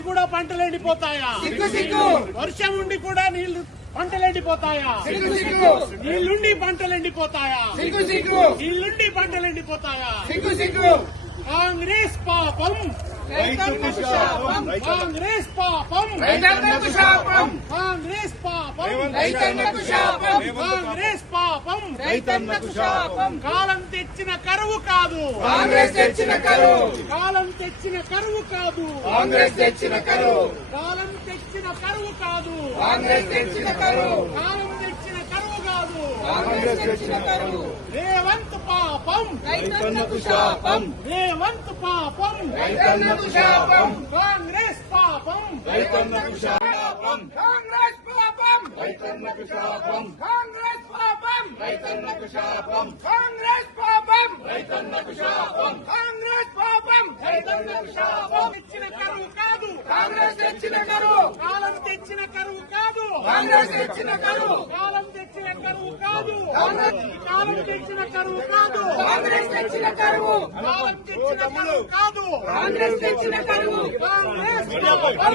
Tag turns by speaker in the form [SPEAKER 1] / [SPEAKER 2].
[SPEAKER 1] కూడా పంటలు ఎండిపోతాయా? వర్షం ఉండి కూడా పంటలు ఎండిపోతాయా? నీళ్లుండి పంటలు ఎండిపోతాయా? నీళ్లుండి పంటలు ఎండిపోతాయా? కాంగ్రెస్ పాపం, కాంగ్రెస్ పాపం, కాంగ్రెస్ పాపం, కాంగ్రెస్ పాపం. కాలం తెచ్చిన కరువు కాదు,
[SPEAKER 2] కాంగ్రెస్ తెచ్చిన కరువు.
[SPEAKER 1] కాలం తెచ్చిన కరువు కాదు,
[SPEAKER 2] కాంగ్రెస్ తెచ్చిన కరువు.
[SPEAKER 1] కాలం తెచ్చిన కరువు కాదు,
[SPEAKER 2] కాంగ్రెస్ తెచ్చిన కరువు.
[SPEAKER 1] కాలం తెచ్చిన కరువు కాదు.
[SPEAKER 2] కాంగ్రెస్ తెచ్చిన కరువు.
[SPEAKER 1] రేవంత్ పాపం,
[SPEAKER 2] రైతన్నకు శాపం.
[SPEAKER 1] రేవంత్ పాపం,
[SPEAKER 2] రైతన్నకు శాపం.
[SPEAKER 1] కాంగ్రెస్ పాపం,
[SPEAKER 2] రైతన్నకు శాపం.
[SPEAKER 1] కాంగ్రెస్ పాపం,
[SPEAKER 2] రైతన్నకు శాపం.
[SPEAKER 1] కాంగ్రెస్ పాపం,
[SPEAKER 2] రైతన్నకు శాపం.
[SPEAKER 1] కాంగ్రెస్ పాపం,
[SPEAKER 2] రైతన్నకు శాపం.
[SPEAKER 1] కాంగ్రెస్ పాపం,
[SPEAKER 2] రైతన్నకు శాపం.
[SPEAKER 1] తెచ్చిన కరువు కాదు,
[SPEAKER 2] కాంగ్రెస్ తెచ్చిన కరువు.
[SPEAKER 1] కాలం తెచ్చిన కరువు కాదు,
[SPEAKER 2] కాంగ్రెస్ తెచ్చిన కరువు.
[SPEAKER 1] కాలం తెచ్చిన కరువు కాదు,
[SPEAKER 2] కాంగ్రెస్
[SPEAKER 1] కాలం తెచ్చిన కరువు కాదు,
[SPEAKER 2] కాంగ్రెస్ తెచ్చిన కరువు.
[SPEAKER 1] కాలం తెచ్చిన కరువు కాదు,
[SPEAKER 2] కాంగ్రెస్ తెచ్చిన కరువు.
[SPEAKER 1] కాంగ్రెస్ పాపం.